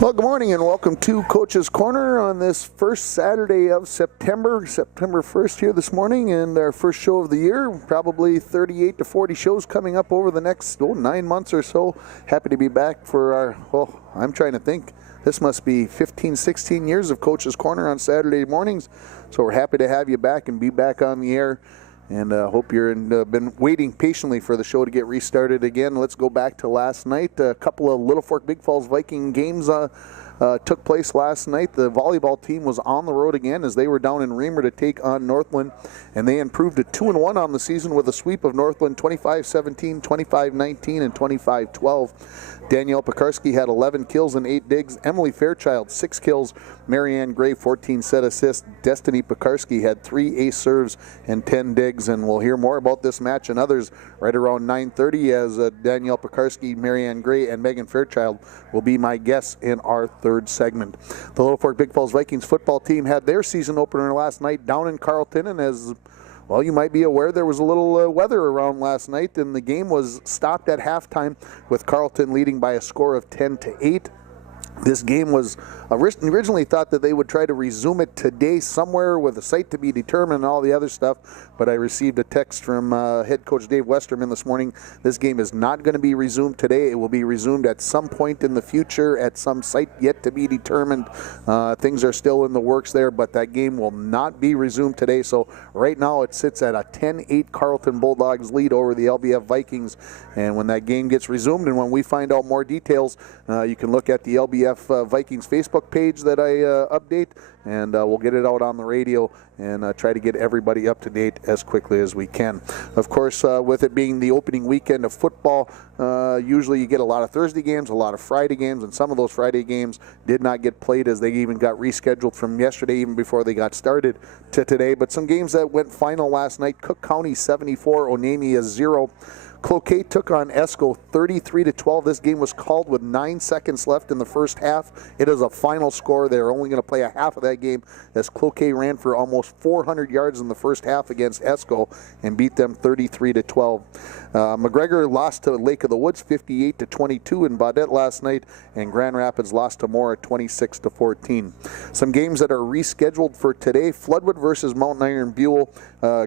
Well, good morning and welcome to Coach's Corner on this first Saturday of September 1st here this morning, and our first show of the year. Probably 38 to 40 shows coming up over the next 9 months or so. Happy to be back for our, I'm trying to think. This must be 15, 16 years of Coach's Corner on Saturday mornings. So we're happy to have you back and be back on the air. And hope you're been waiting patiently for the show to get restarted again. Let's go back to last night. A couple of Little Fork Big Falls Viking games took place last night. The volleyball team was on the road again as they were down in Reamer to take on Northland, and they improved to 2-1 on the season with a sweep of Northland 25-17, 25-19, and 25-12. Danielle Pekarski had 11 kills and 8 digs. Emily Fairchild, 6 kills. Marianne Gray, 14 set assists. Destiny Pekarski had 3 ace serves and 10 digs. And we'll hear more about this match and others right around 9:30 as Danielle Pekarski, Marianne Gray, and Megan Fairchild will be my guests in our third segment. The Little Fork Big Falls Vikings football team had their season opener last night down in Carleton, and as well, you might be aware there was a little weather around last night, and the game was stopped at halftime with Carleton leading by a score of 10-8. This game was originally thought that they would try to resume it today somewhere with a site to be determined and all the other stuff, but I received a text from head coach Dave Westerman this morning. This game is not going to be resumed today. It will be resumed at some point in the future at some site yet to be determined. Things are still in the works there, but that game will not be resumed today. So right now it sits at a 10-8 Carleton Bulldogs lead over the LBF Vikings. And when that game gets resumed and when we find out more details, you can look at the LBF Vikings Facebook page that I update, and we'll get it out on the radio and try to get everybody up to date as quickly as we can. Of course, with it being the opening weekend of football, usually you get a lot of Thursday games, a lot of Friday games, and some of those Friday games did not get played as they even got rescheduled from yesterday, even before they got started, to today. But some games that went final last night: Cook County 74, Onamia 0. Cloquet took on Esco 33-12. This game was called with 9 seconds left in the first half. It is a final score. They're only going to play a half of that game as Cloquet ran for almost 400 yards in the first half against Esco and beat them 33-12. McGregor lost to Lake of the Woods 58-22 in Baudette last night, and Grand Rapids lost to Moore 26-14. Some games that are rescheduled for today: Floodwood versus Mountain Iron Buell,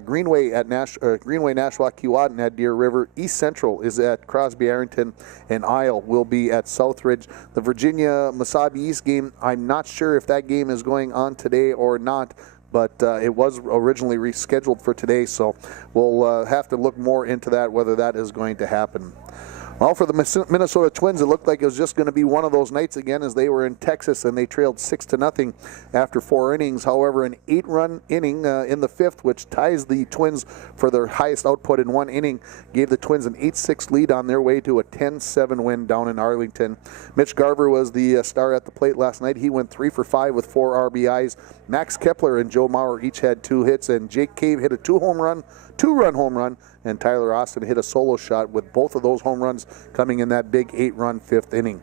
Greenway Nashua Keewatin at Deer River, East Central is at Crosby Arrington, and Isle will be at Southridge. The Virginia Mesabi East game, I'm not sure if that game is going on today or not, but it was originally rescheduled for today, so we'll have to look more into that, whether that is going to happen. Well, for the Minnesota Twins, it looked like it was just going to be one of those nights again as they were in Texas and they trailed 6-0 after 4 innings. However, an 8-run inning in the 5th, which ties the Twins for their highest output in one inning, gave the Twins an 8-6 lead on their way to a 10-7 win down in Arlington. Mitch Garver was the star at the plate last night. He went 3 for 5 with 4 RBIs. Max Kepler and Joe Mauer each had 2 hits, and Jake Cave hit a 2-run home run, and Tyler Austin hit a solo shot, with both of those home runs coming in that big 8-run 5th inning.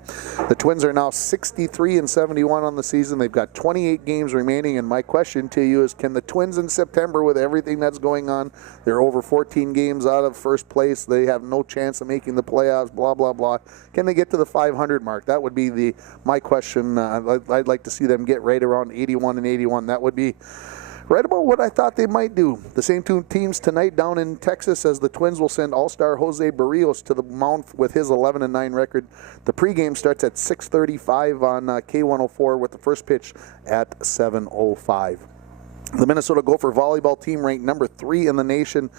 The Twins are now 63-71 on the season. They've got 28 games remaining, and my question to you is, can the Twins in September, with everything that's going on, they're over 14 games out of first place, they have no chance of making the playoffs, blah, blah, blah, can they get to the 500 mark? That would be my question. I'd like to see them get right around 81-81. That would be right about what I thought they might do. The same 2 teams tonight down in Texas, as the Twins will send All-Star Jose Barrios to the mound with his 11-9 record. The pregame starts at 6:35 on K104 with the first pitch at 7:05. The Minnesota Gopher volleyball team, ranked number 3 in the nation,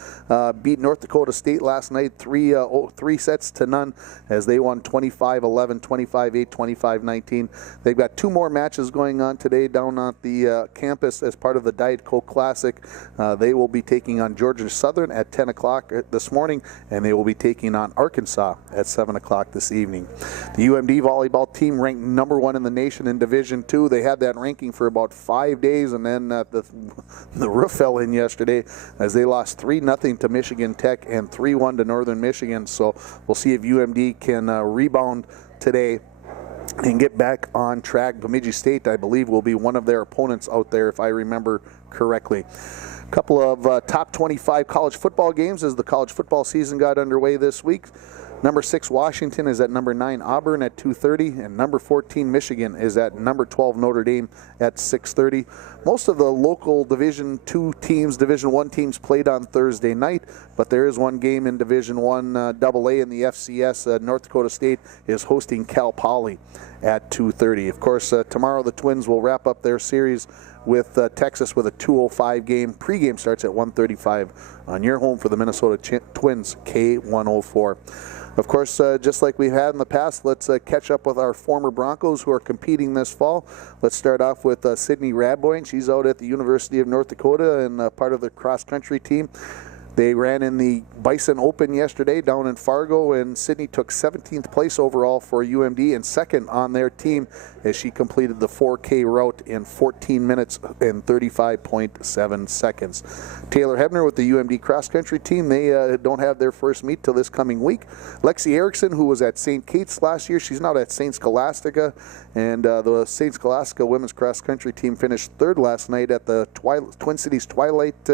beat North Dakota State last night 3 sets to none as they won 25-11, 25-8, 25-19. They've got 2 more matches going on today down at the campus as part of the Diet Coke Classic. They will be taking on Georgia Southern at 10 o'clock this morning, and they will be taking on Arkansas at 7 o'clock this evening. The UMD volleyball team, ranked number 1 in the nation in Division II. They had that ranking for about 5 days, and then the roof fell in yesterday as they lost 3-0 to Michigan Tech and 3-1 to Northern Michigan. So we'll see if UMD can rebound today and get back on track. Bemidji State, I believe, will be one of their opponents out there, if I remember correctly. A couple of top 25 college football games as the college football season got underway this week. Number 6 Washington is at number 9 Auburn at 2:30, and number 14 Michigan is at number 12 Notre Dame at 6:30. Most of the local Division II teams, Division I teams played on Thursday night, but there is one game in Division I AA in the FCS. North Dakota State is hosting Cal Poly at 2:30. Of course, tomorrow the Twins will wrap up their series with Texas with a 2:05 game. Pre-game starts at 1:35 on your home for the Minnesota Twins, K104. Of course, just like we've had in the past, let's catch up with our former Broncos who are competing this fall. Let's start off with Sydney Radboyne. She's out at the University of North Dakota and part of the cross-country team. They ran in the Bison Open yesterday down in Fargo, and Sydney took 17th place overall for UMD and second on their team as she completed the 4K route in 14 minutes and 35.7 seconds. Taylor Hebner with the UMD cross-country team, they don't have their first meet till this coming week. Lexi Erickson, who was at St. Kate's last year, she's now at St. Scholastica, and the St. Scholastica women's cross-country team finished third last night at the Twin Cities Twilight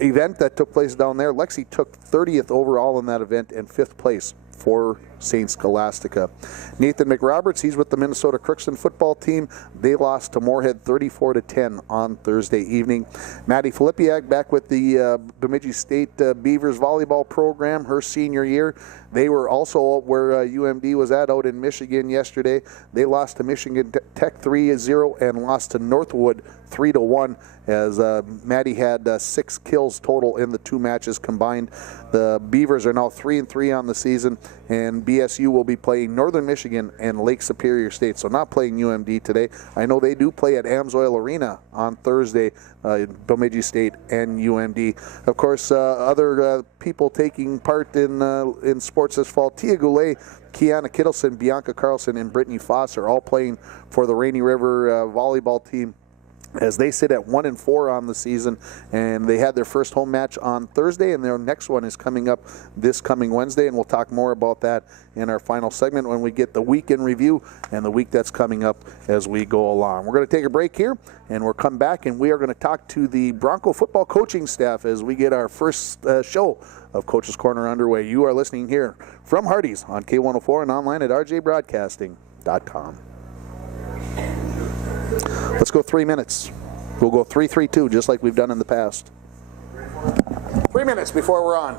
event that took place down there. Lexi took 30th overall in that event and 5th place for St. Scholastica. Nathan McRoberts, he's with the Minnesota Crookston football team. They lost to Moorhead 34-10 on Thursday evening. Maddie Filipiak back with the Bemidji State Beavers volleyball program, her senior year. They were also where UMD was at out in Michigan yesterday. They lost to Michigan Tech 3-0 and lost to Northwood 3-1 as Maddie had 6 kills total in the 2 matches combined. The Beavers are now 3-3 on the season, and BSU will be playing Northern Michigan and Lake Superior State, so not playing UMD today. I know they do play at Amsoil Arena on Thursday, Bemidji State and UMD. Of course, other people taking part in sports this fall, Tia Goulet, Kiana Kittleson, Bianca Carlson, and Brittany Foss are all playing for the Rainy River volleyball team, as they sit at 1-4 on the season, and they had their first home match on Thursday, and their next one is coming up this coming Wednesday, and we'll talk more about that in our final segment when we get the week in review and the week that's coming up as we go along. We're going to take a break here, and we'll come back, and we are going to talk to the Bronco football coaching staff as we get our first show of Coach's Corner underway. You are listening here from Hardee's on K104 and online at rjbroadcasting.com. Let's go 3 minutes. We'll go 3-3-2 just like we've done in the past. 3 minutes before we're on.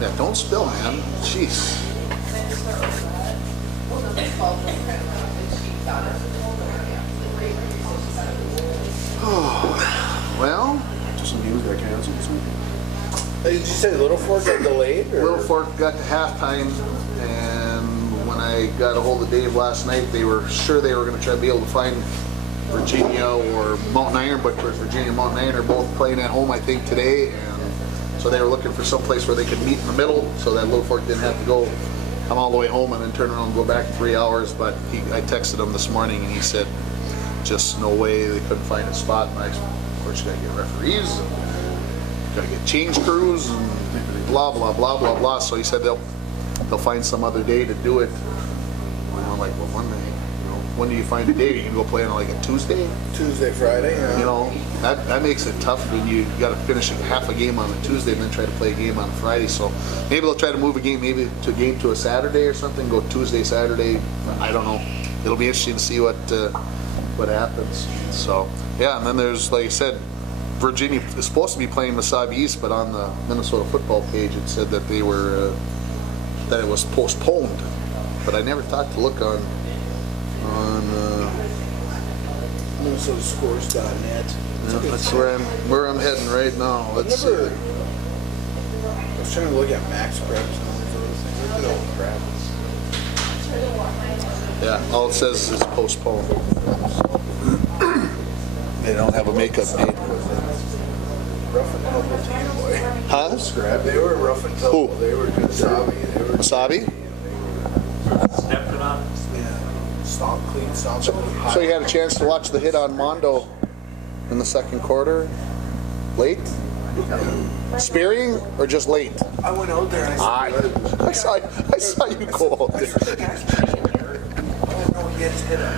Yeah, don't spill, man. Jeez. Oh, well, just some news got canceled. Did you say Little Fork got delayed? Or? Little Fork got to halftime, and when I got a hold of Dave last night, they were sure they were going to try to be able to find Virginia or Mountain Iron, but Virginia and Mountain Iron are both playing at home, I think, today, and so they were looking for some place where they could meet in the middle so that Little Fork didn't have to go come all the way home and then turn around and go back 3 hours. But I texted him this morning and he said just no way, they couldn't find a spot. And of course you gotta get referees and gotta get change crews and blah blah blah blah blah. So he said they'll find some other day to do it. And I'm like, well, Monday. When do you find a day? You can go play on like a Tuesday? Tuesday, Friday, yeah. You know, that makes it tough when you got to finish half a game on a Tuesday and then try to play a game on a Friday. So maybe they'll try to move a game to a Saturday or something, go Tuesday, Saturday. I don't know. It'll be interesting to see what happens. So, yeah, and then there's, like I said, Virginia is supposed to be playing Mesabi East, but on the Minnesota football page it said that they were, that it was postponed. But I never thought to look on MinnesotaScores.net. Yeah, that's where I'm heading right now. Let's see. I was trying to look at max preps and all those things. Look at all crap. Yeah, all it says is postponed. They don't have a makeup date. Rough and tumble team, boy. Huh? Scrap. They were rough and tumble. Who? They were good. Wasabi? Stepping on. Stomp clean, stomp. So you had a chance to watch the hit on Mondo in the second quarter? Late? Spearing or just late? I went out there and I saw you go out there. he had his head up.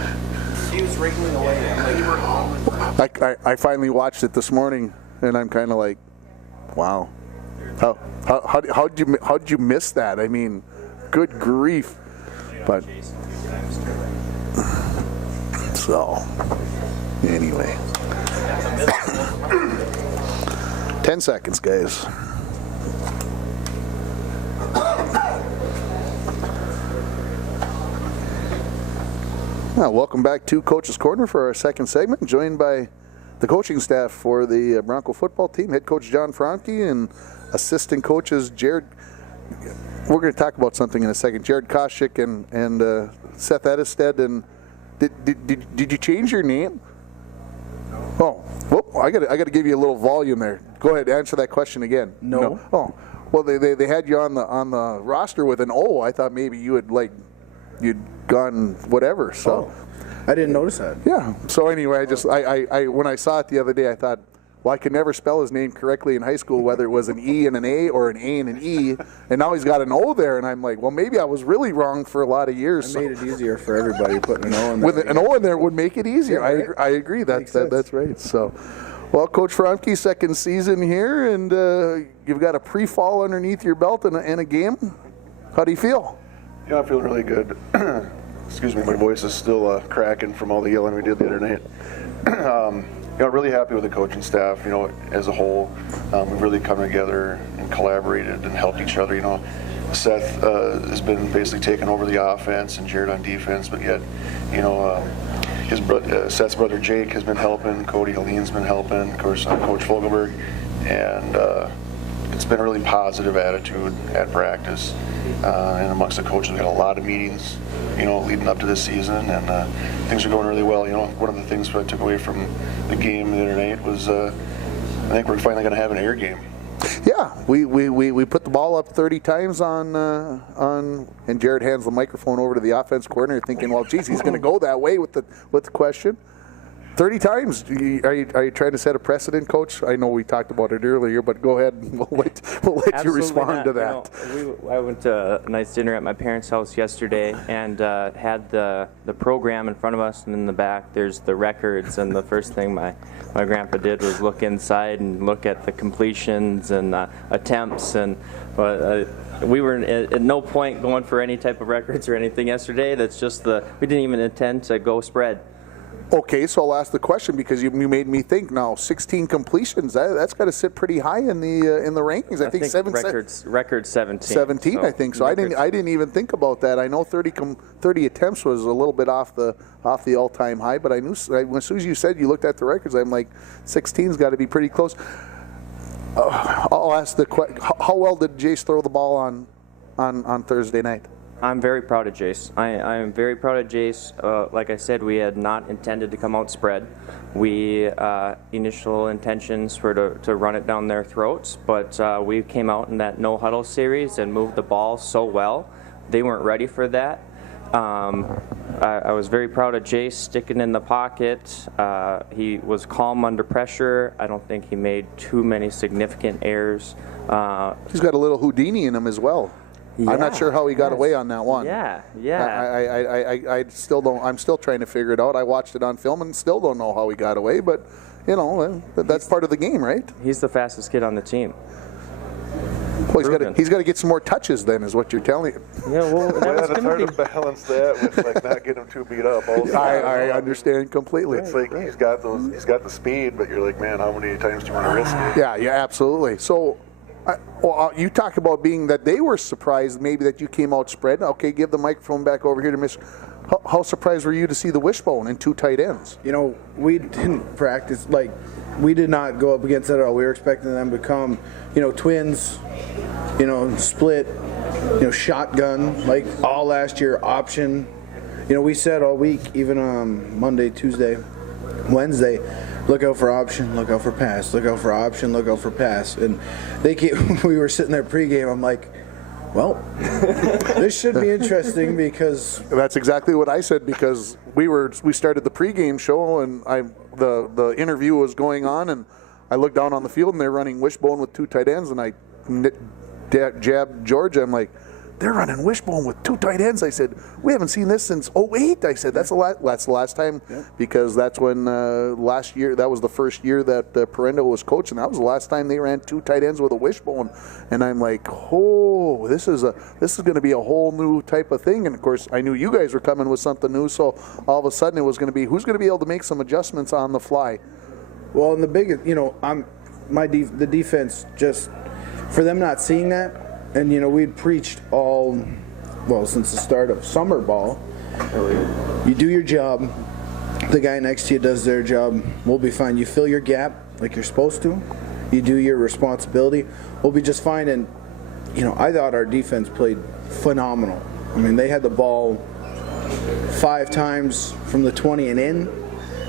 He was wriggling away. I'm like, you were on. I finally watched it this morning, and I'm kind of like, wow. How'd you miss that? I mean, good grief. But so anyway, 10 seconds, guys. Well, welcome back to Coach's Corner for our second segment, joined by the coaching staff for the Bronco football team, head coach John Franke and assistant coaches Jared. We're going to talk about something in a second. Jared Koschik and Seth Edestead. And did you change your name? Oh, whoop! I got to give you a little volume there. Go ahead, answer that question again. No. Oh, well, they had you on the roster with an O. I thought maybe you'd gone whatever. So. Oh, I didn't notice that. Yeah. So anyway, I when I saw it the other day, I thought, well, I could never spell his name correctly in high school, whether it was an E and an A or an A and an E, and now he's got an O there, and I'm like, well, maybe I was really wrong for a lot of years. I made it easier for everybody putting an O in there. With an O in there would make it easier. Yeah, right? I agree. That's right. So, well, Coach Franke, second season here, and you've got a pre-fall underneath your belt and a game. How do you feel? Yeah, I feel really good. Excuse me, my voice is still cracking from all the yelling we did the other night. Really happy with the coaching staff, as a whole. We've really come together and collaborated and helped each other. Seth has been basically taking over the offense and Jared on defense, but yet, Seth's brother Jake has been helping, Cody Helene's been helping, of course, Coach Fogelberg, and it's been a really positive attitude at practice. And amongst the coaches, we had a lot of meetings, leading up to this season, and things are going really well. One of the things that I took away from the game the other night was I think we're finally going to have an air game. Yeah, we put the ball up 30 times on, and Jared hands the microphone over to the offense coordinator, thinking, well, geez, he's going to go that way with the question. 30 times. Are you trying to set a precedent, Coach? I know we talked about it earlier, but go ahead and we'll let you respond to that. I went to a nice dinner at my parents' house yesterday and had the program in front of us, and in the back there's the records, and the first thing my grandpa did was look inside and look at the completions and attempts, and we were at no point going for any type of records or anything yesterday. That's just we didn't even intend to go spread. Okay, so I'll ask the question because you made me think. Now, 16 completions. That's got to sit pretty high in the rankings. I think record 17. 17, so I think. So I didn't even think about that. I know 30 attempts was a little bit off the all-time high, but I knew as soon as you said you looked at the records, I'm like, 16's got to be pretty close. I'll ask the question: how well did Jace throw the ball on Thursday night? I'm very proud of Jace. I am very proud of Jace. Like I said, we had not intended to come out spread. We initial intentions were to run it down their throats, but we came out in that no huddle series and moved the ball so well. They weren't ready for that. I was very proud of Jace sticking in the pocket. He was calm under pressure. I don't think he made too many significant errors. He's got a little Houdini in him as well. Yeah, I'm not sure how he got away on that one. Yeah. I still don't. I'm still trying to figure it out. I watched it on film and still don't know how he got away. But that's part of the game, right? He's the fastest kid on the team. Well, he's got to get some more touches. Then is what you're telling me. Yeah, well, it's hard to balance that with not getting him too beat up. Also, I understand completely. It's like he's got the speed, but you're like, man, how many times do you want to risk it? Yeah, absolutely. So. You talk about being that they were surprised maybe that you came out spread. Okay, give the microphone back over here to Mr. How surprised were you to see the wishbone and two tight ends? We didn't practice, we did not go up against it at all. We were expecting them to come, twins, split, shotgun, like all last year, option. We said all week, even on Monday, Tuesday, Wednesday, look out for option, look out for pass, look out for option, look out for pass. And we were sitting there pregame, I'm like, well, this should be interesting because... That's exactly what I said because we started the pregame show and the interview was going on and I look down on the field and they're running wishbone with 2 tight ends, and I jabbed Georgia. I'm like, they're running wishbone with 2 tight ends. I said, we haven't seen this since 2008. I said, that's the last time, because that's when last year, that was the first year that Parendo was coaching. That was the last time they ran 2 tight ends with a wishbone. And I'm like, oh, this is going to be a whole new type of thing. And of course, I knew you guys were coming with something new. So all of a sudden, it was going to be, who's going to be able to make some adjustments on the fly? Well, and the biggest, the defense, just for them not seeing that. And, we'd preached since the start of summer ball, you do your job, the guy next to you does their job, we'll be fine. You fill your gap like you're supposed to, you do your responsibility, we'll be just fine. And, I thought our defense played phenomenal. I mean, they had the ball 5 times from the 20 and in,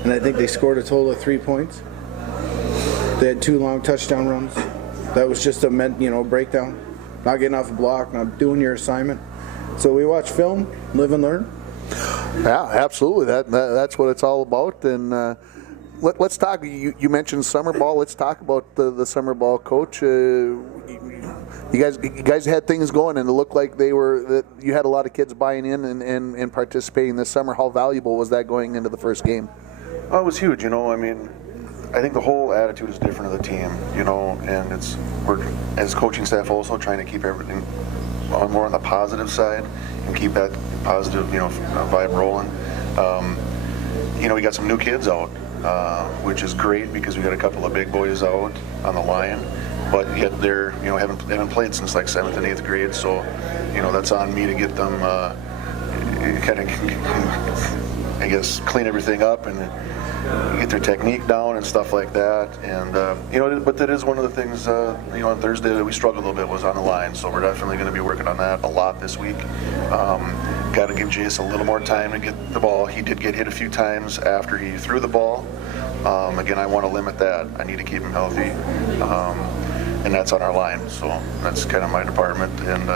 and I think they scored a total of 3 points. They had 2 long touchdown runs. That was just a breakdown. Not getting off the block, not doing your assignment. So we watch film, live and learn. Yeah, absolutely. That's what it's all about. And let's talk. You mentioned summer ball. Let's talk about the summer ball, Coach. You guys had things going, and it looked like you had a lot of kids buying in and participating this summer. How valuable was that going into the first game? Oh, it was huge. I think the whole attitude is different of the team, and we're as coaching staff also trying to keep everything more on the positive side and keep that positive, vibe rolling. We got some new kids out, which is great because we got a couple of big boys out on the line, but yet they're, haven't played since like 7th and 8th grade, so, that's on me to get them, kind of, I guess, clean everything up and get their technique down and stuff like that. And but that is one of the things on Thursday that we struggled a little bit was on the line, so we're definitely going to be working on that a lot this week. Got to give Jace a little more time to get the ball. He did get hit a few times after he threw the ball. Again, I want to limit that. I need to keep him healthy, and that's on our line, so that's kind of my department. And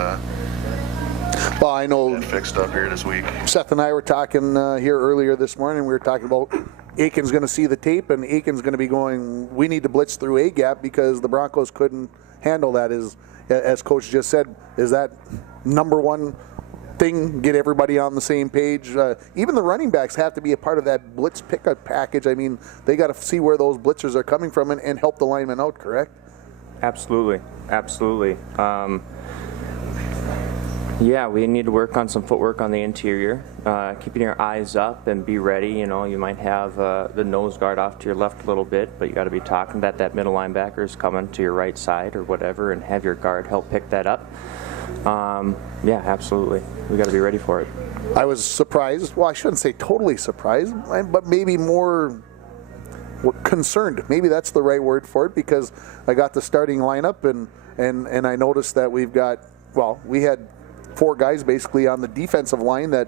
well, I know fixed up here this week. Seth and I were talking here earlier this morning. We were talking about Aiken's going to see the tape, and Aiken's going to be going, we need to blitz through A-gap because the Broncos couldn't handle that. As Coach just said, is that number one thing, get everybody on the same page? Even the running backs have to be a part of that blitz pickup package. I mean, they got to see where those blitzers are coming from and help the linemen out, correct? Absolutely. Yeah, we need to work on some footwork on the interior, keeping your eyes up and be ready. You might have the nose guard off to your left a little bit, but you got to be talking that middle linebacker is coming to your right side or whatever, and have your guard help pick that up. Yeah, absolutely. We got to be ready for it. I was surprised. Well, I shouldn't say totally surprised, but maybe more concerned. Maybe that's the right word for it, because I got the starting lineup and I noticed that we had 4 guys basically on the defensive line that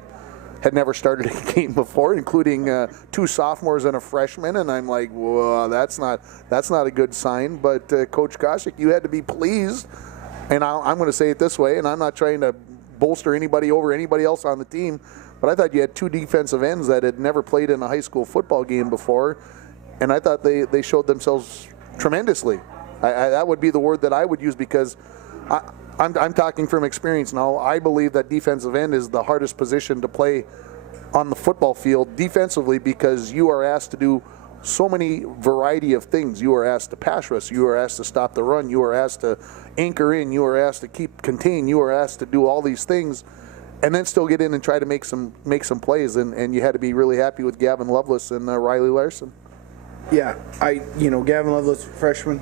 had never started a game before, including 2 sophomores and a freshman, and I'm like, whoa, that's not a good sign. But Coach Koshik, you had to be pleased, and I'm going to say it this way, and I'm not trying to bolster anybody over anybody else on the team, but I thought you had 2 defensive ends that had never played in a high school football game before, and I thought they showed themselves tremendously. That would be the word that I would use, because I'm talking from experience now. I believe that defensive end is the hardest position to play on the football field defensively, because you are asked to do so many variety of things. You are asked to pass rush. You are asked to stop the run. You are asked to anchor in. You are asked to keep contain. You are asked to do all these things, and then still get in and try to make some plays. And you had to be really happy with Gavin Lovelace and Riley Larson. Yeah, Gavin Lovelace, freshman,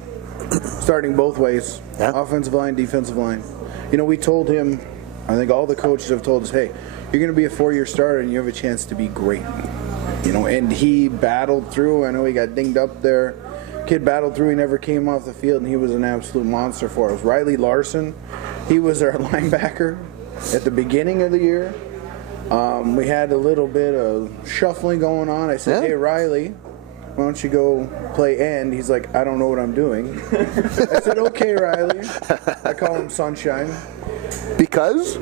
starting both ways, offensive line, defensive line. We told him, I think all the coaches have told us, hey, you're going to be a 4-year starter and you have a chance to be great. And he battled through. I know he got dinged up there. Kid battled through. He never came off the field, and he was an absolute monster for us. Riley Larson, he was our linebacker at the beginning of the year. We had a little bit of shuffling going on. I said, hey, Riley, why don't you go play end? He's like, I don't know what I'm doing. I said, okay, Riley. I call him Sunshine. Because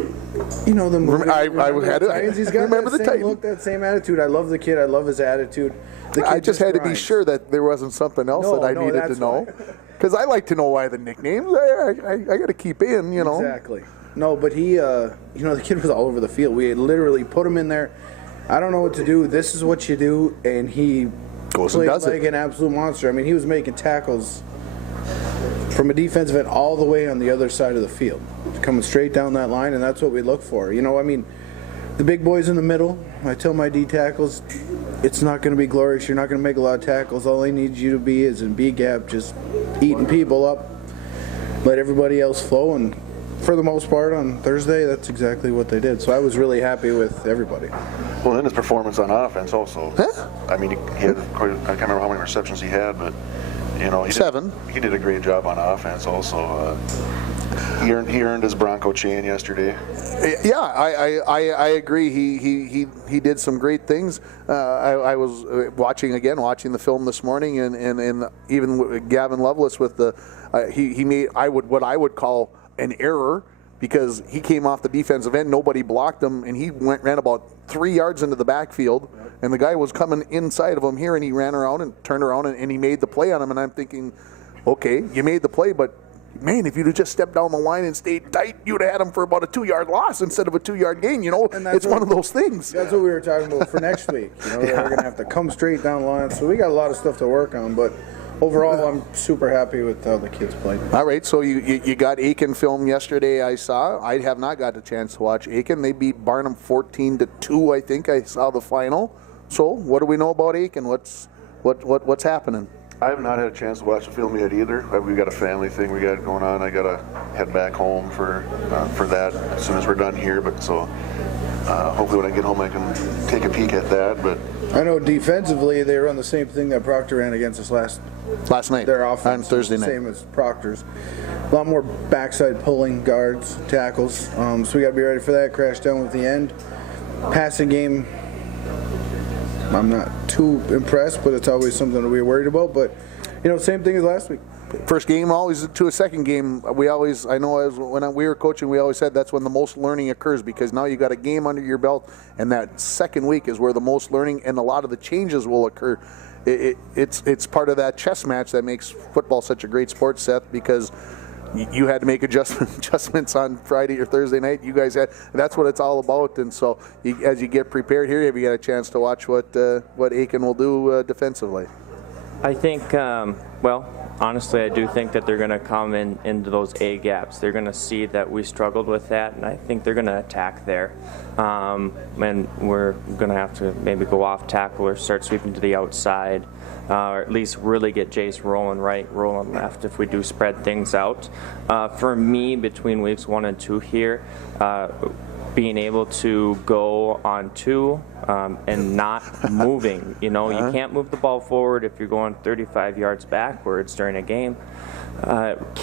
You know the movie. I had it. Titans, he's got Remember that the same Titan. look, that same attitude. I love the kid. I love his attitude. The I kid just had to be grinds. sure that there wasn't something else No, that I no, needed to that's know. why. Because I like to know why the nicknames. I got to keep in, you know. Exactly. No, but he, the kid was all over the field. We literally put him in there. I don't know what to do. This is what you do, and he Goes and played does like it. an absolute monster. I mean, he was making tackles from a defensive end all the way on the other side of the field, coming straight down that line, and that's what we look for. I mean, the big boys in the middle. I tell my D tackles, it's not going to be glorious. You're not going to make a lot of tackles. All I need you to be is in B gap, just eating people up. Let everybody else flow, and for the most part on Thursday, that's exactly what they did. So I was really happy with everybody. Well, then his performance on offense also. Huh? I mean, he had quite, I can't remember how many receptions he had, but he 7. He did a great job on offense also. He earned his Bronco chain yesterday. Yeah, I agree. He did some great things. I was watching the film this morning, and even Gavin Lovelace with the he made what I would call an error, because he came off the defensive end, nobody blocked him, and he ran about 3 yards into the backfield, and the guy was coming inside of him here, and he ran around and turned around and he made the play on him, and I'm thinking, okay, you made the play, but man, if you'd have just stepped down the line and stayed tight, you'd have had him for about a 2-yard loss instead of a 2-yard gain. And that's It's one of those things. That's what we were talking about for next week. We're going to have to come straight down the line. So we got a lot of stuff to work on, but overall, I'm super happy with how the kids played. All right, so you got Aiken film yesterday, I saw. I have not got a chance to watch Aiken. They beat Barnum 14-2, I think. I saw the final. So what do we know about Aiken? What's happening? I have not had a chance to watch the film yet either. We've got a family thing we got going on. I got to head back home for that as soon as we're done here. But so hopefully when I get home I can take a peek at that. But I know defensively they run the same thing that Proctor ran against us Last night, their offense on Thursday night. Same as Proctor's. A lot more backside pulling guards, tackles. So we got to be ready for that. Crash down with the end. Passing game, I'm not too impressed, but it's always something that we're worried about. But, same thing as last week. First game always to a second game. We were coaching, we always said that's when the most learning occurs, because now you got a game under your belt, and that second week is where the most learning and a lot of the changes will occur. It's part of that chess match that makes football such a great sport, Seth, because you had to make adjustments on Friday or Thursday night. You guys had. That's what it's all about. And so, as you get prepared here, have you got a chance to watch what Aiken will do defensively? I think, honestly, I do think that they're going to come into those A gaps. They're going to see that we struggled with that, and I think they're going to attack there. And we're going to have to maybe go off tackle or start sweeping to the outside, or at least really get Jace rolling right, rolling left if we do spread things out. For me, between weeks 1 and 2 here, being able to go on 2 and not moving. You can't move the ball forward if you're going 35 yards backwards during a game.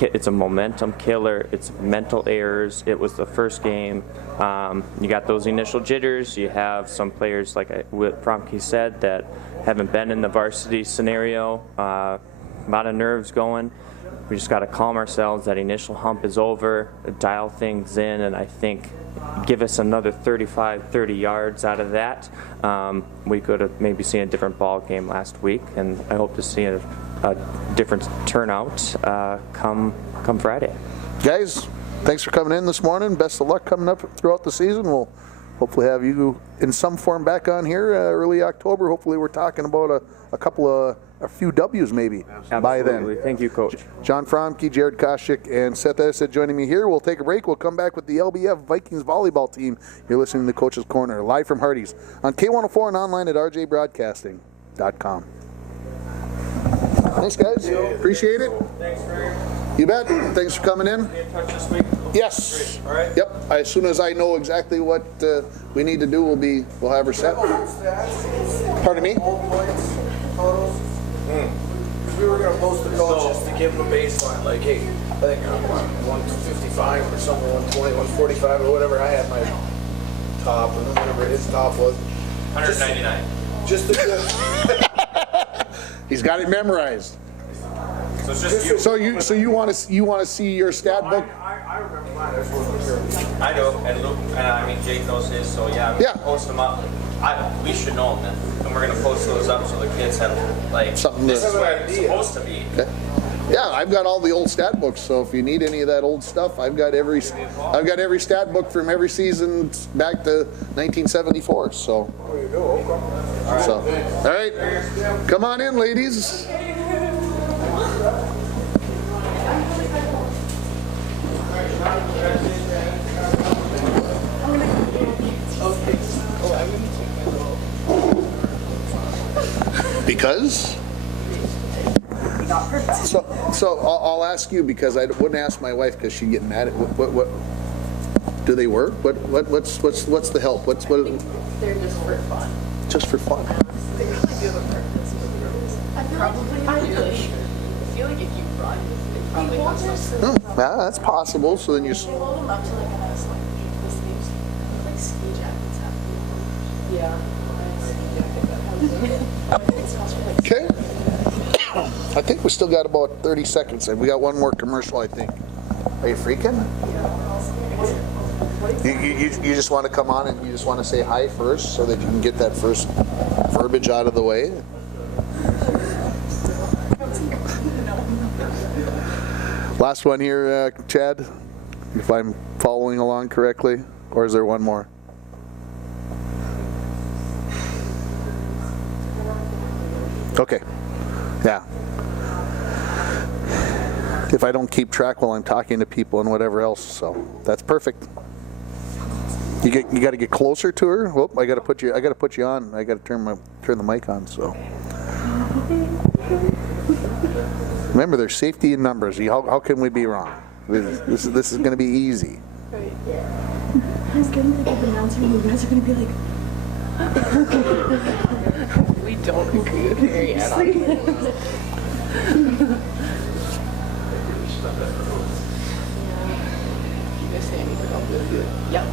It's a momentum killer. It's mental errors. It was the first game. You got those initial jitters. You have some players, like what Fromke said, that haven't been in the varsity scenario. A lot of nerves going. We just got to calm ourselves. That initial hump is over, dial things in, and I think give us another 35, 30 yards out of that. We could have maybe seen a different ball game last week, and I hope to see a different turnout come Friday. Guys, thanks for coming in this morning. Best of luck coming up throughout the season. We'll hopefully have you in some form back on here early October. Hopefully we're talking about a few W's maybe by then. Absolutely. Thank you, Coach. John Fromke, Jared Koschik, and Seth Essett joining me here. We'll take a break. We'll come back with the LBF Vikings volleyball team. You're listening to Coach's Corner, live from Hardee's on K104 and online at rjbroadcasting.com. Thanks, guys. Appreciate it. Thanks, Greg. You bet. Thanks for coming in. Be in touch this week. Yes. All right. Yep. As soon as I know exactly what we need to do, we'll have her set. Pardon me? Old points, totals. We were going to post the coaches to give them a baseline. Like, hey, I think I'm 155 or something, 120, 145 or whatever. I had my top, and then whatever his top was. 199. Just to get. He's got it memorized. So it's just you. So you want to see your stat book? I remember mine. I just wasn't sure. I do, and Luke, I mean Jake knows his, so yeah, Yeah. post them up. We should know them then, and we're gonna post those up so the kids have like Something this to- is where it's supposed to be. Okay. Yeah, I've got all the old stat books. So if you need any of that old stuff, I've got every stat book from every season back to 1974. So. There you go. Okay. So, all right, come on in, ladies. Because? So I'll ask you because I wouldn't ask my wife because she'd get mad at what do they work? What's the help? What? They're just for fun. Just for fun. They really do have a purpose. I feel like if you run, it probably has some. Yeah, that's possible. So then you. They load them up to like a nice like these things like ski jackets have. Yeah. It smells like Okay. I think we still got about 30 seconds, and we got one more commercial, I think. Are you freaking? You just want to come on and you just want to say hi first so that you can get that first verbiage out of the way? Last one here, Chad, if I'm following along correctly, or is there one more? Okay. Yeah. If I don't keep track while I'm talking to people and whatever else, so that's perfect. You got to get closer to her. Whoop! I got to put you on. I got to turn the mic on. So remember, there's safety in numbers. How can we be wrong? This is going to be easy. I was getting to the announcer and you guys are going to be like, we don't agree with Marianne on this. You guys say anything, I'll do it. Yep.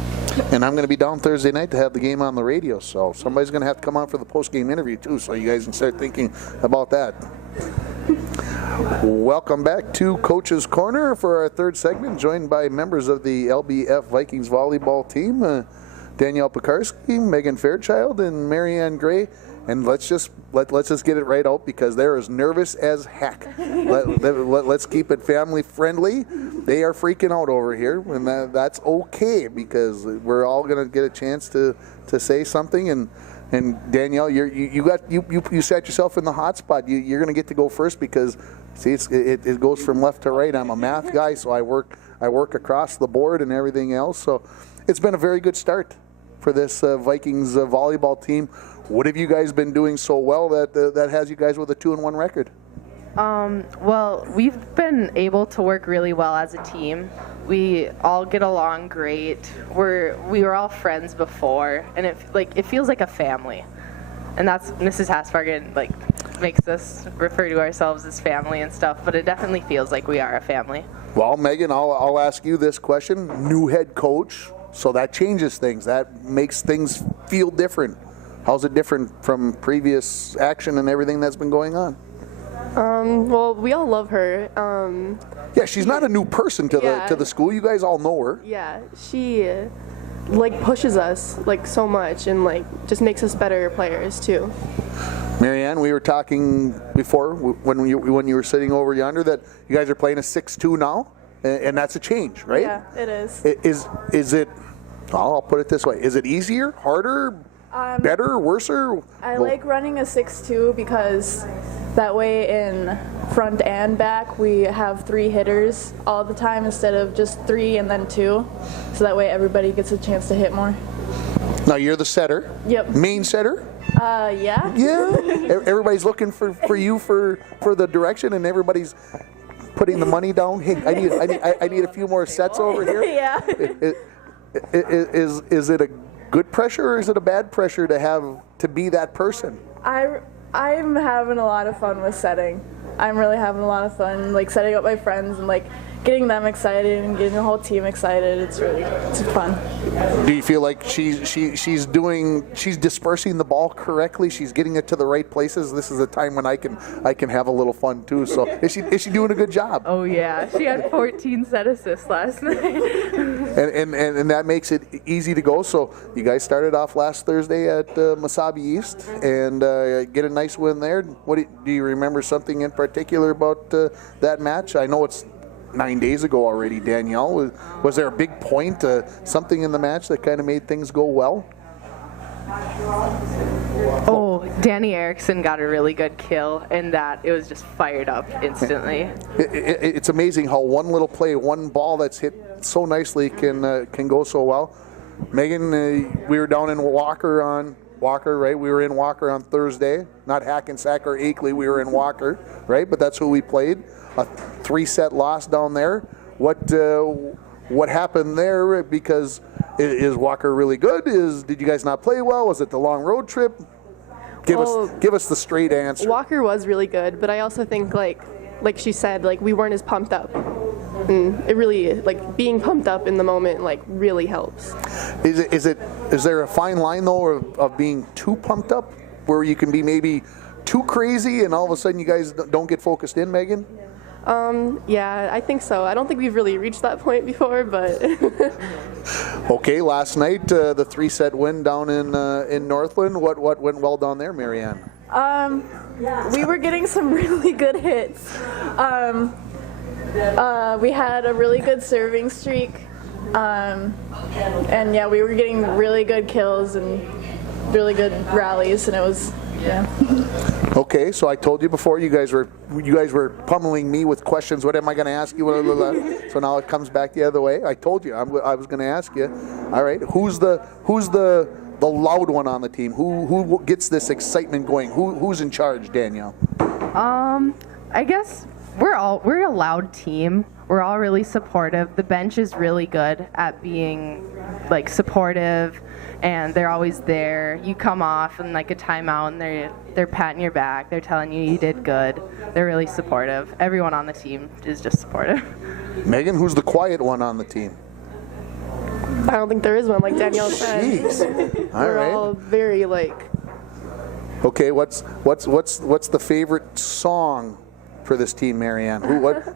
And I'm going to be down Thursday night to have the game on the radio. So somebody's going to have to come on for the post-game interview too. So you guys can start thinking about that. Welcome back to Coach's Corner for our third segment, joined by members of the LBF Vikings volleyball team, Danielle Pekarsky, Megan Fairchild, and Marianne Gray. And let's just get it right out because they're as nervous as heck. Let's keep it family friendly. They are freaking out over here, and that's okay because we're all gonna get a chance to say something. And Danielle, you set yourself in the hot spot. You're gonna get to go first because see it goes from left to right. I'm a math guy, so I work across the board and everything else. So it's been a very good start for this Vikings volleyball team. What have you guys been doing so well that has you guys with a 2-1 record? Well, we've been able to work really well as a team. We all get along great. We were all friends before, and it feels like a family. And that's Mrs. Hasfargen makes us refer to ourselves as family and stuff, but it definitely feels like we are a family. Well, Megan, I'll ask you this question. New head coach, so that changes things. That makes things feel different. How's it different from previous action and everything that's been going on? Well, we all love her. Yeah, she's not a new person to the school. You guys all know her. Yeah, she pushes us so much and just makes us better players too. Marianne, we were talking before when you were sitting over yonder that you guys are playing a 6-2 now, and that's a change, right? Yeah, it is. Is it? I'll put it this way: is it easier, harder, better, worser? I like running a 6-2 because that way in front and back we have 3 hitters all the time instead of just 3 and then 2. So that way everybody gets a chance to hit more. Now you're the setter. Yep. Main setter. Yeah. Yeah. Everybody's looking for you for the direction, and everybody's putting the money down. Hey, I need a few more sets over here. Yeah. Is it a good pressure or is it a bad pressure to be that person? I'm having a lot of fun with setting. I'm really having a lot of fun setting up my friends and getting them excited and getting the whole team excited. It's fun. Do you feel like she's dispersing the ball correctly? She's getting it to the right places. This is a time when I can have a little fun too. So is she doing a good job? Oh yeah, she had 14 set assists last night. And that makes it easy to go. So you guys started off last Thursday at Mesabi East and get a nice win there. What do you remember something in particular about that match? I know it's 9 days ago already, Danielle. Was there a big point, something in the match that kind of made things go well? Oh, Danny Erickson got a really good kill, and that it was just fired up instantly. It's amazing how one little play, one ball that's hit so nicely can go so well. Megan, we were down in Walker, right? We were in Walker on Thursday, not Hackensack or Akeley. We were in Walker, right? But that's who we played. A 3-set loss down there. What happened there? Because is Walker really good? Did you guys not play well? Was it the long road trip? Give us the straight answer. Walker was really good, but I also think like she said, like we weren't as pumped up. And it really, like being pumped up in the moment, like really helps. Is there a fine line though of being too pumped up, where you can be maybe too crazy and all of a sudden you guys don't get focused in, Megan? Yeah, I think so. I don't think we've really reached that point before, but. Okay, last night the 3-set win down in Northland. What went well down there, Marianne? We were getting some really good hits. We had a really good serving streak, and yeah, we were getting really good kills and really good rallies, and it was. Yeah. Okay, so I told you before you guys were pummeling me with questions. What am I going to ask you? So now it comes back the other way. I told you I was going to ask you. All right, who's the loud one on the team? Who gets this excitement going? Who's in charge, Danielle? I guess we're a loud team. We're all really supportive. The bench is really good at being like supportive, and they're always there. You come off and like a timeout, and they're patting your back. They're telling you did good. They're really supportive. Everyone on the team is just supportive. Megan, who's the quiet one on the team? I don't think there is one, like Danielle said. Jeez. We're all very like. Okay, what's the favorite song for this team, Marianne?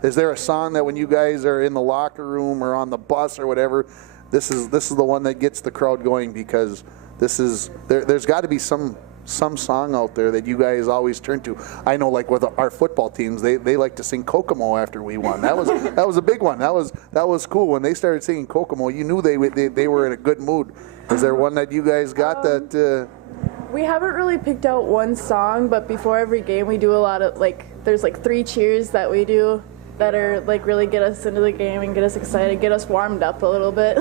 Is there a song that when you guys are in the locker room or on the bus or whatever, this is the one that gets the crowd going? Because there's got to be some song out there that you guys always turn to. I know, like with our football teams, they like to sing Kokomo after we won. That was a big one. That was cool when they started singing Kokomo. You knew they were in a good mood. Is there one that you guys got that? We haven't really picked out one song, but before every game we do a lot of there's 3 cheers that we do that are really get us into the game and get us excited, get us warmed up a little bit.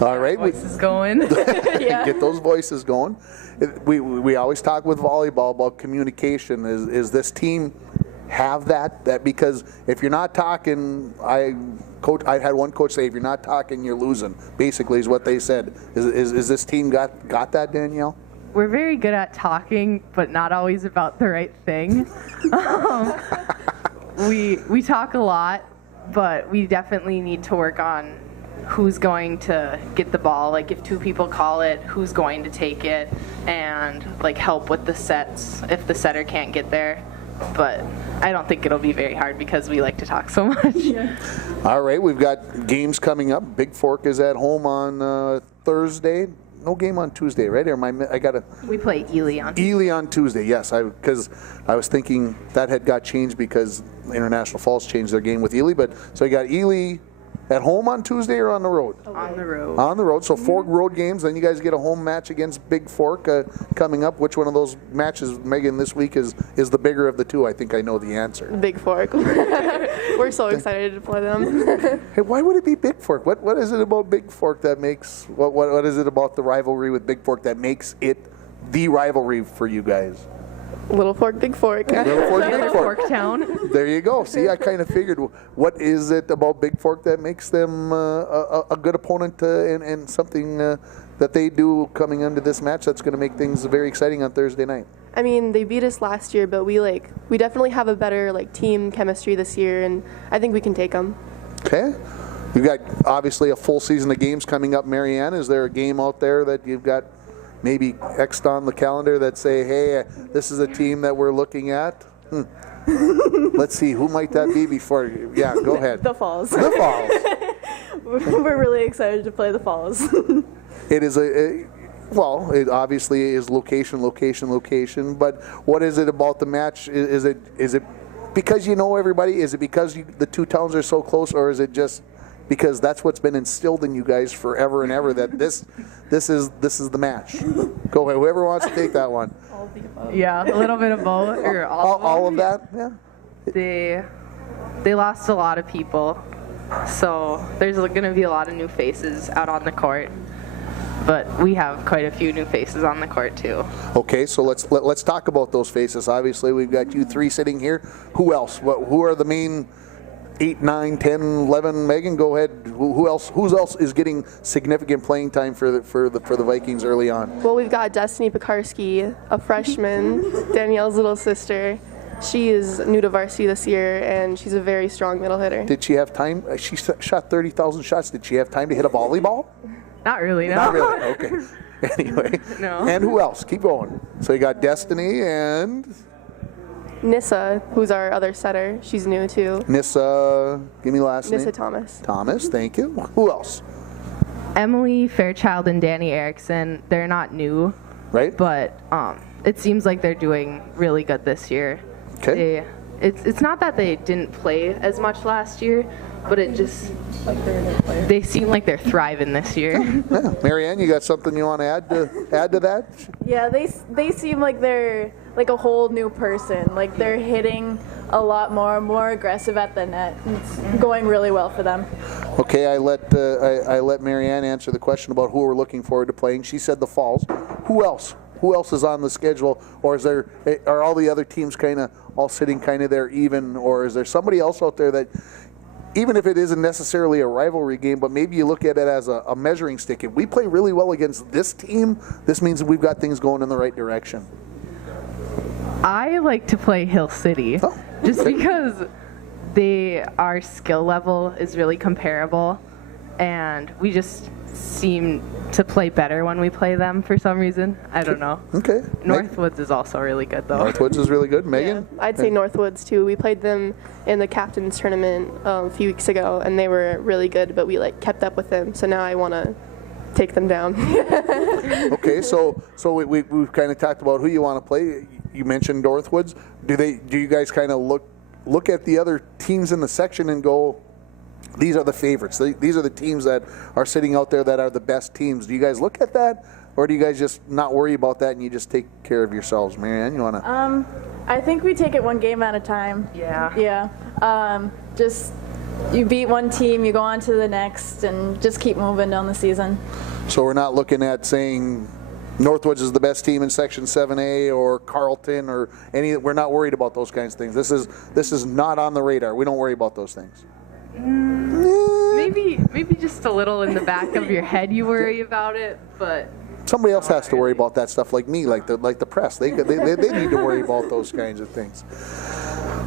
All right, voices going. Yeah. Get those voices going. We always talk with volleyball about communication. Is this team have that because if you're not talking, I had one coach say, if you're not talking, you're losing. Basically, is what they said. Is this team got that, Danielle? We're very good at talking, but not always about the right thing. We talk a lot, but we definitely need to work on who's going to get the ball. Like if 2 people call it, who's going to take it, and help with the sets if the setter can't get there. But I don't think it'll be very hard because we like to talk so much. Yeah. All right, we've got games coming up. Big Fork is at home on Thursday. No game on Tuesday, right? We play Ely on Tuesday. Ely on Tuesday, yes. Because I was thinking that had got changed because International Falls changed their game with Ely. But so you got Ely at home on Tuesday or on the road? On the road. On the road. So 4 road games. Then you guys get a home match against Big Fork coming up. Which one of those matches, Megan, this week is the bigger of the 2? I think I know the answer. Big Fork. We're so excited to play them. Hey, why would it be Big Fork? What is it about Big Fork that makes what is it about the rivalry with Big Fork that makes it the rivalry for you guys? Little Fork, Big Fork. Little Fork, Big Fork. Fork Town. There you go. See, I kind of figured. What is it about Big Fork that makes them a good opponent and something that they do coming into this match that's going to make things very exciting on Thursday night? I mean, they beat us last year, but we definitely have a better team chemistry this year, and I think we can take them. Okay. You've got obviously a full season of games coming up, Marianne. Is there a game out there that you've got maybe X'd on the calendar that say, hey, this is a team that we're looking at? Let's see, who might that be before? Yeah, go ahead. The Falls. The Falls. We're really excited to play the Falls. It is well, it obviously is location, but what is it about the match? Is it because you know everybody? Is it because the two towns are so close, or is it just because that's what's been instilled in you guys forever and ever, that this is the match? Go ahead, whoever wants to take that one. Yeah, a little bit of both, or All of that? Yeah. They lost a lot of people, so there's going to be a lot of new faces out on the court. But we have quite a few new faces on the court too. Okay, so let's talk about those faces. Obviously, we've got you three sitting here. Who else? Who are the main 8, 9, 10, 11? Megan, go ahead. Who else is getting significant playing time for the Vikings early on? Well, we've got Destiny Pekarsky, a freshman, Danielle's little sister. She is new to varsity this year, and she's a very strong middle hitter. Did she have time? She shot 30,000 shots. Did she have time to hit a volleyball? Not really, no. Not really. Okay. Anyway. No. And who else? Keep going. So you got Destiny and Nissa, who's our other setter. She's new too. Nissa. Give me last name. Nissa Thomas. Thomas. Thank you. Who else? Emily Fairchild and Danny Erickson. They're not new, Right. but it seems like they're doing really good this year. Okay. It's not that they didn't play as much last year, but it just they seem like they're thriving this year. Yeah. Marianne, you got something you want to add to that? Yeah, they seem like they're like a whole new person. Like they're hitting a lot more aggressive at the net. It's going really well for them. Okay, I let Marianne answer the question about who we're looking forward to playing. She said the Falls. Who else? Who else is on the schedule, or are all the other teams kind of all sitting kind of there even, or is there somebody else out there that, even if it isn't necessarily a rivalry game, but maybe you look at it as a measuring stick? If we play really well against this team, this means that we've got things going in the right direction. I like to play Hill City, just because our skill level is really comparable, and we just seem to play better when we play them for some reason. I don't know. Okay. Northwoods is also really good, though. Northwoods is really good. Megan? Yeah, I'd say Northwoods too. We played them in the captain's tournament a few weeks ago, and they were really good, but we kept up with them. So now I want to take them down. Okay, so we've kind of talked about who you want to play. You mentioned Northwoods. Do you guys kind of look at the other teams in the section and go, these are the favorites? These are the teams that are sitting out there that are the best teams. Do you guys look at that, or do you guys just not worry about that and you just take care of yourselves? Marianne, you want to? I think we take it one game at a time. Yeah. Yeah. Just you beat one team, you go on to the next, and just keep moving down the season. So we're not looking at saying Northwoods is the best team in Section 7A or Carleton or any. We're not worried about those kinds of things. This is not on the radar. We don't worry about those things. Maybe just a little in the back of your head you worry about it, but somebody else has to worry about that stuff, like me, like the press. They need to worry about those kinds of things.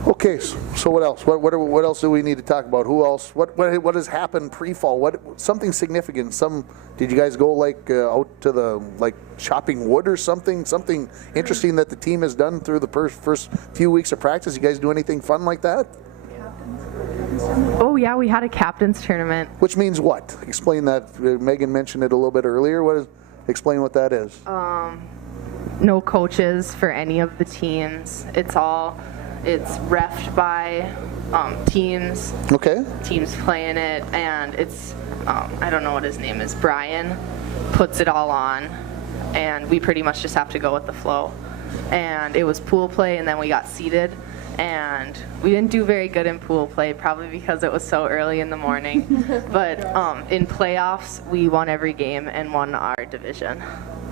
Okay, so what else? What else do we need to talk about? Who else? What has happened pre-fall? Something significant? Did you guys go out to the chopping wood or something? Something interesting that the team has done through the first few weeks of practice? You guys do anything fun like that? Oh yeah, we had a captain's tournament. Which means what? Explain that. Megan mentioned it a little bit earlier. Explain what that is. No coaches for any of the teams. It's reffed by teams. Okay. Teams playing it, and it's I don't know what his name is. Brian puts it all on, and we pretty much just have to go with the flow. And it was pool play, and then we got seated. And we didn't do very good in pool play, probably because it was so early in the morning. But in playoffs, we won every game and won our division.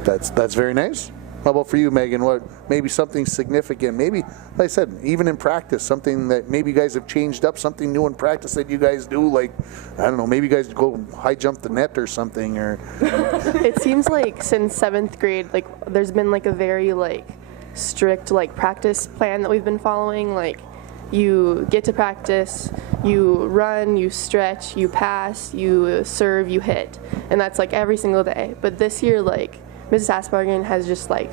That's very nice. How about for you, Megan? What maybe something significant? Maybe, like I said, even in practice, something that maybe you guys have changed up, something new in practice that you guys do. Like, I don't know, maybe you guys go high jump the net or something. Or it seems like since 7th grade, there's been a very strict practice plan that we've been following. you get to practice, you run, you stretch, you pass, you serve, you hit. And that's like every single day. But this year, like, Mrs. Aspargan has just like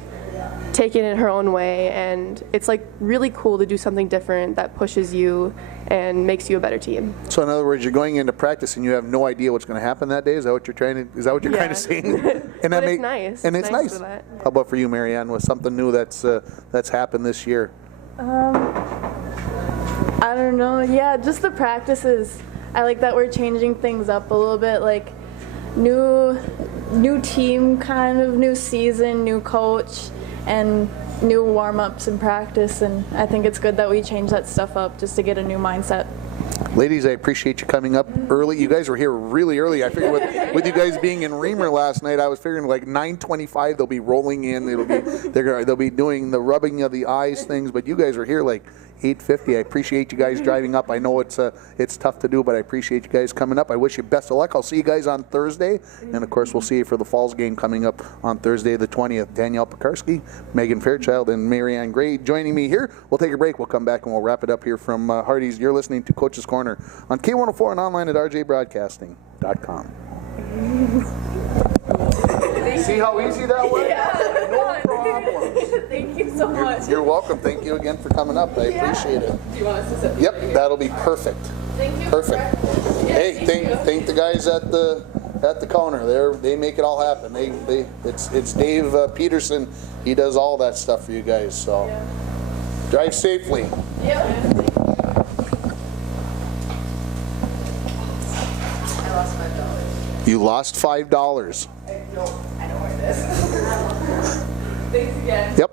taken it her own way, and it's like really cool to do something different that pushes you and makes you a better team. So in other words, you're going into practice and you have no idea what's going to happen that day. Is that what you're kind of saying? And But it's nice. And It's it's nice nice. for that. How about for you, Marianne? Was something new that's happened this year? I don't know. Yeah, just the practices. I like that we're changing things up a little bit. Like new team, kind of new season, new coach, and new warm-ups and practice. And I think it's good that we change that stuff up just to get a new mindset. Ladies, I appreciate you coming up early. You guys were here really early. I figured with you guys being in Reamer last night, I was figuring like 9:25 they'll be rolling in. They'll be doing the rubbing of the eyes things, but you guys were here like 8:50. I appreciate you guys driving up. I know it's tough to do, but I appreciate you guys coming up. I wish you best of luck. I'll see you guys on Thursday, and of course we'll see you for the Falls game coming up on Thursday the 20th. Danielle Pekarsky, Megan Fairchild, and Marianne Gray joining me here. We'll take a break. We'll come back and we'll wrap it up here from Hardy's. You're listening to Coach's Corner on K104 and online at rjbroadcasting.com. See how easy that was? Yeah. No problem. Thank you so much. You're welcome. Thank you again for coming up. I appreciate it. Do you want us to sit? Yep, that'll be perfect. Thank you. Perfect. Hey, thank the guys at the counter. They make it all happen. It's Dave Peterson. He does all that stuff for you guys. So drive safely. Yep. I lost $5. You lost $5. I know where it is. Thanks again. Yep.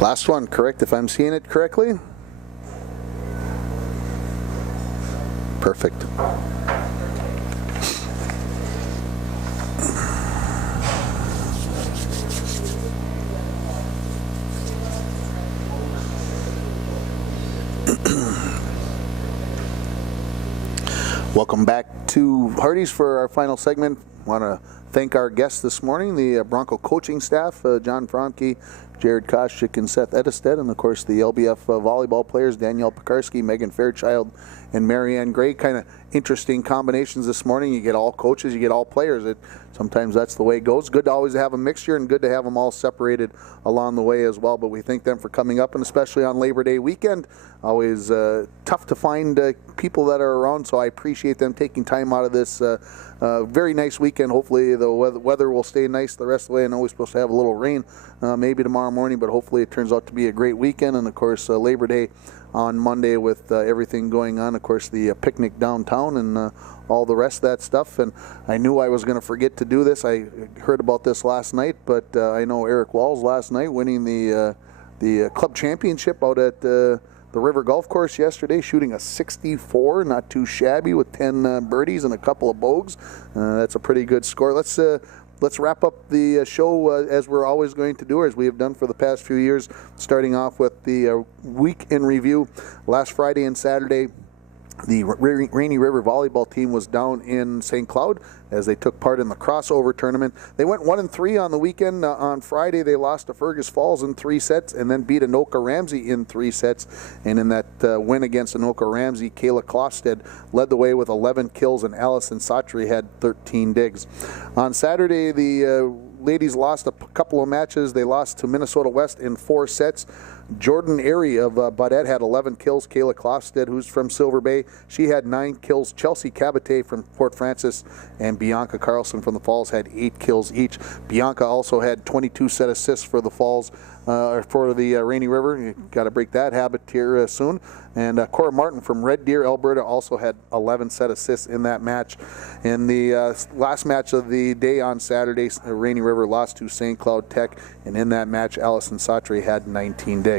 Last one, correct, if I'm seeing it correctly? Perfect. Welcome back to Hardy's for our final segment. Want to thank our guests this morning, the Bronco coaching staff, John Franke, Jared Koschik, and Seth Edestead, and of course the LBF volleyball players, Danielle Pekarsky, Megan Fairchild, and Marianne Gray. Kind of interesting combinations this morning. You get all coaches, you get all players. Sometimes that's the way it goes. Good to always have a mixture and good to have them all separated along the way as well. But we thank them for coming up, and especially on Labor Day weekend. Always tough to find people that are around, so I appreciate them taking time out of this very nice weekend. Hopefully the weather will stay nice the rest of the way. I know we're supposed to have a little rain maybe tomorrow morning, but hopefully it turns out to be a great weekend. And of course Labor Day on Monday with everything going on, of course the picnic downtown and all the rest of that stuff. And I knew I was going to forget to do this. I heard about this last night, but I know Eric Walls last night winning the club championship out at the River Golf Course yesterday, shooting a 64, not too shabby, with 10 birdies and a couple of bogeys. That's a pretty good score. Let's wrap up the show as we're always going to do, as we have done for the past few years, starting off with the week in review. Last Friday and Saturday, the Rainy River volleyball team was down in St. Cloud as they took part in the crossover tournament. They went 1-3 on the weekend. On Friday, they lost to Fergus Falls in 3 sets and then beat Anoka Ramsey in 3 sets. And in that win against Anoka Ramsey, Kayla Klosted led the way with 11 kills, and Allison Satri had 13 digs. On Saturday, the ladies lost a couple of matches. They lost to Minnesota West in 4 sets. Jordan Airy of Baudette had 11 kills. Kayla Klofstead, who's from Silver Bay, she had 9 kills. Chelsea Cabate from Port Francis and Bianca Carlson from the Falls had 8 kills each. Bianca also had 22 set assists for the Falls, for the Rainy River. You got to break that habit here soon. And Cora Martin from Red Deer, Alberta, also had 11 set assists in that match. In the last match of the day on Saturday, Rainy River lost to St. Cloud Tech, and in that match, Allison Satre had 19 digs.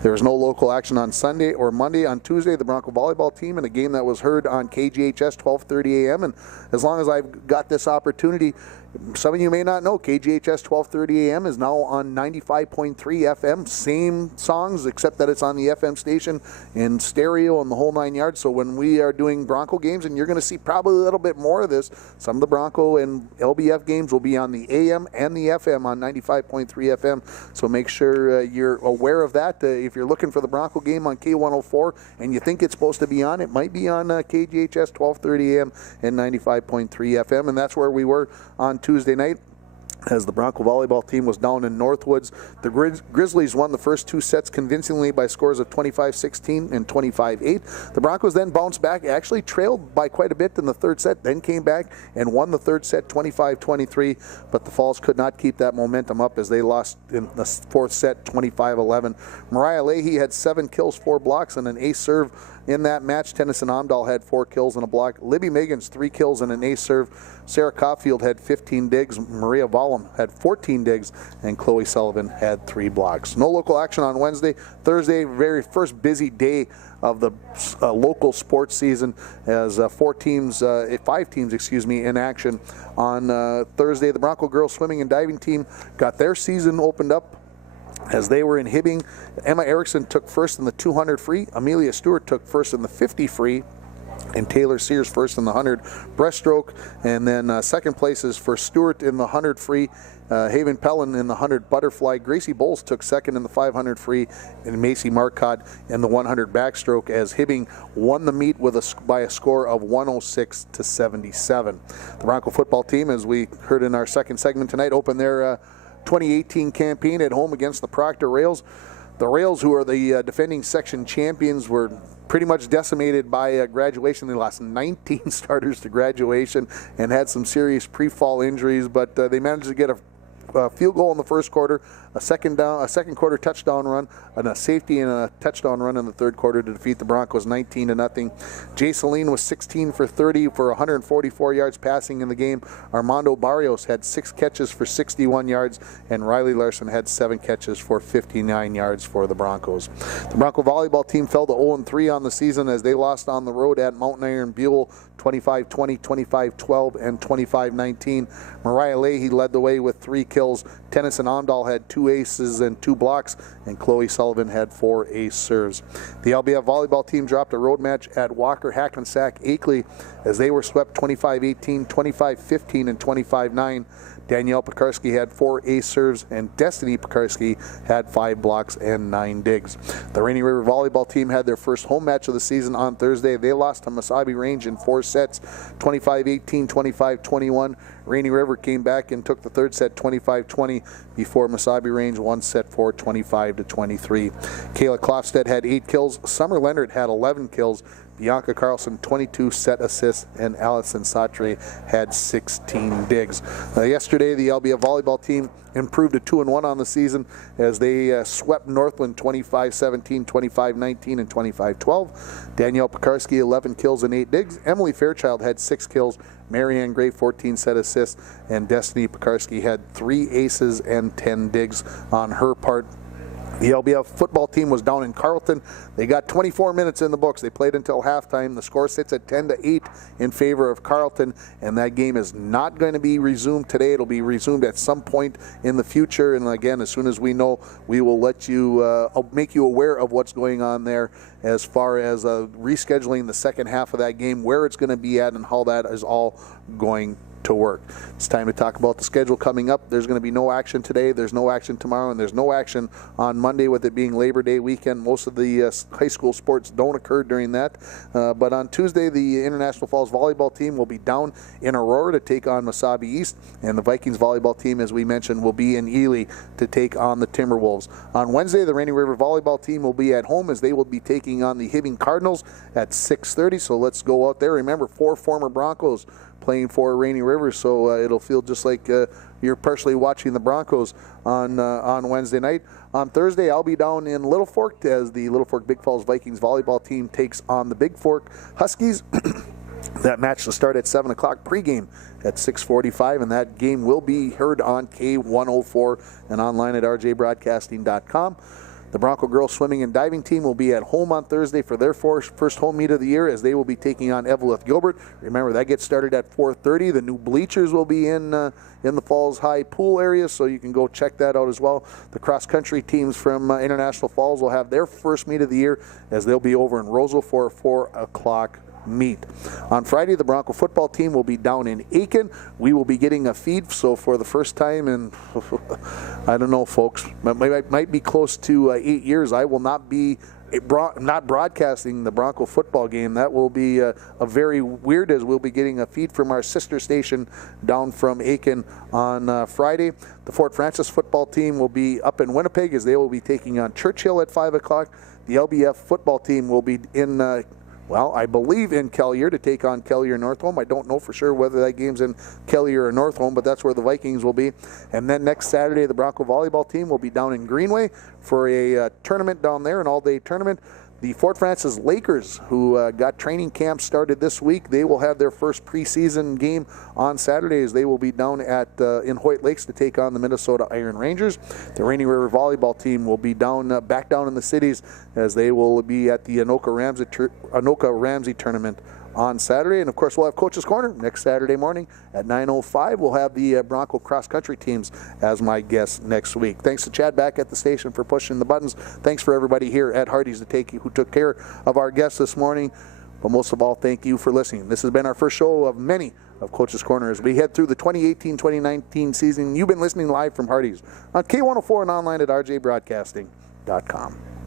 There was no local action on Sunday or Monday. On Tuesday, the Bronco volleyball team in a game that was heard on KGHS 12:30 a.m. And as long as I've got this opportunity, some of you may not know, KGHS 12:30 a.m. is now on 95.3 FM. Same songs, except that it's on the FM station in stereo and the whole 9 yards. So when we are doing Bronco games, and you're going to see probably a little bit more of this, some of the Bronco and LBF games will be on the AM and the FM on 95.3 FM. So make sure you're aware of that. If you're looking for the Bronco game on K104 and you think it's supposed to be on, it might be on KGHS 12:30 a.m. and 95.3 FM. And that's where we were on Tuesday night, as the Bronco volleyball team was down in Northwoods. The Grizzlies won the first 2 sets convincingly by scores of 25-16 and 25-8. The Broncos then bounced back, actually trailed by quite a bit in the third set, then came back and won the third set 25-23, but the Falls could not keep that momentum up as they lost in the fourth set 25-11. Mariah Leahy had 7 kills, 4 blocks, and an ace serve in that match. Tennyson Amdahl had 4 kills and a block. Libby Megan's 3 kills and an ace serve. Sarah Caulfield had 15 digs. Maria Vollum had 14 digs, and Chloe Sullivan had 3 blocks. No local action on Wednesday. Thursday, very first busy day of the local sports season, as 5 teams, in action on Thursday. The Bronco girls swimming and diving team got their season opened up as they were in Hibbing. Emma Erickson took first in the 200 free. Amelia Stewart took first in the 50 free. And Taylor Sears first in the 100 breaststroke. And then second place is for Stewart in the 100 free. Haven Pellin in the 100 butterfly. Gracie Bowles took second in the 500 free. And Macy Marcotte in the 100 backstroke, as Hibbing won the meet by a score of 106-77. The Bronco football team, as we heard in our second segment tonight, opened their 2018 campaign at home against the Proctor Rails. The Rails, who are the defending section champions, were pretty much decimated by graduation. They lost 19 starters to graduation and had some serious pre-fall injuries, but they managed to get a field goal in the first quarter, a second quarter touchdown run, and a safety and a touchdown run in the third quarter to defeat the Broncos 19-0. Jay Celine was 16 for 30 for 144 yards passing in the game. Armando Barrios had 6 catches for 61 yards, and Riley Larson had 7 catches for 59 yards for the Broncos. The Bronco volleyball team fell to 0-3 on the season as they lost on the road at Mountain Iron Buell 25-20, 25-12, and 25-19. Mariah Leahy led the way with 3 kills. Tennyson Amdahl had 2 aces and 2 blocks, and Chloe Sullivan had 4 ace serves. The LBF volleyball team dropped a road match at Walker Hackensack Akeley as they were swept 25-18, 25-15, and 25-9. Danielle Pekarsky had 4 ace serves, and Destiny Pekarsky had 5 blocks and 9 digs. The Rainy River volleyball team had their first home match of the season on Thursday. They lost to Mesabi Range in 4 sets, 25-18, 25-21. Rainy River came back and took the third set 25-20 before Mesabi Range won set 4 25-23. Kayla Klofstead had 8 kills. Summer Leonard had 11 kills. Bianca Carlson 22 set assists, and Allison Satre had 16 digs. Yesterday, the LBF volleyball team improved to 2-1 on the season as they swept Northland 25-17, 25-19, and 25-12. Danielle Pekarsky 11 kills and 8 digs. Emily Fairchild had 6 kills. Marianne Gray 14 set assists, and Destiny Pekarsky had 3 aces and 10 digs on her part. The LBF football team was down in Carleton. They got 24 minutes in the books. They played until halftime. The score sits at 10-8 in favor of Carleton, and that game is not going to be resumed today. It'll be resumed at some point in the future, and again, as soon as we know, we will let you make you aware of what's going on there as far as rescheduling the second half of that game, where it's going to be at, and how that is all going to work. It's time to talk about the schedule coming up. There's going to be no action today, there's no action tomorrow, and there's no action on Monday with it being Labor Day weekend. Most of the high school sports don't occur during that. But on Tuesday, the International Falls volleyball team will be down in Aurora to take on Mesabi East, and the Vikings volleyball team, as we mentioned, will be in Ely to take on the Timberwolves. On Wednesday, the Rainy River volleyball team will be at home as they will be taking on the Hibbing Cardinals at 6:30. So let's go out there. Remember, 4 former Broncos playing for Rainy River, so it'll feel just like you're partially watching the Broncos on Wednesday night. On Thursday, I'll be down in Little Fork as the Little Fork Big Falls Vikings volleyball team takes on the Big Fork Huskies. That match will start at 7 o'clock, pregame at 6:45, and that game will be heard on K104 and online at rjbroadcasting.com. The Bronco girls swimming and diving team will be at home on Thursday for their first home meet of the year as they will be taking on Eveleth Gilbert. Remember, that gets started at 4:30. The new bleachers will be in the Falls High pool area, so you can go check that out as well. The cross-country teams from International Falls will have their first meet of the year as they'll be over in Roseville for a 4 o'clock meet. On Friday, the Bronco football team will be down in Aiken. We will be getting a feed, so for the first time in, I don't know, folks, might be close to 8 years, I will not be broadcasting the Bronco football game. That will be a very weird, as we'll be getting a feed from our sister station down from Aiken on Friday. The Fort Francis football team will be up in Winnipeg as they will be taking on Churchill at 5 o'clock. The LBF football team will be in I believe in Kelliher to take on Kelliher Northholm. I don't know for sure whether that game's in Kelliher or Northholm, but that's where the Vikings will be. And then next Saturday, the Bronco volleyball team will be down in Greenway for a tournament down there, an all-day tournament. The Fort Francis Lakers, who got training camp started this week, they will have their first preseason game on Saturday as they will be down at in Hoyt Lakes to take on the Minnesota Iron Rangers. The Rainy River volleyball team will be back down in the cities as they will be at the Anoka Ramsey tournament on Saturday. And of course, we'll have Coach's Corner next Saturday morning at 9:05. We'll have the Bronco cross-country teams as my guests next week. Thanks to Chad back at the station for pushing the buttons. Thanks for everybody here at Hardy's who took care of our guests this morning. But most of all, thank you for listening. This has been our first show of many of Coach's Corner as we head through the 2018-2019 season. You've been listening live from Hardy's on K104 and online at rjbroadcasting.com.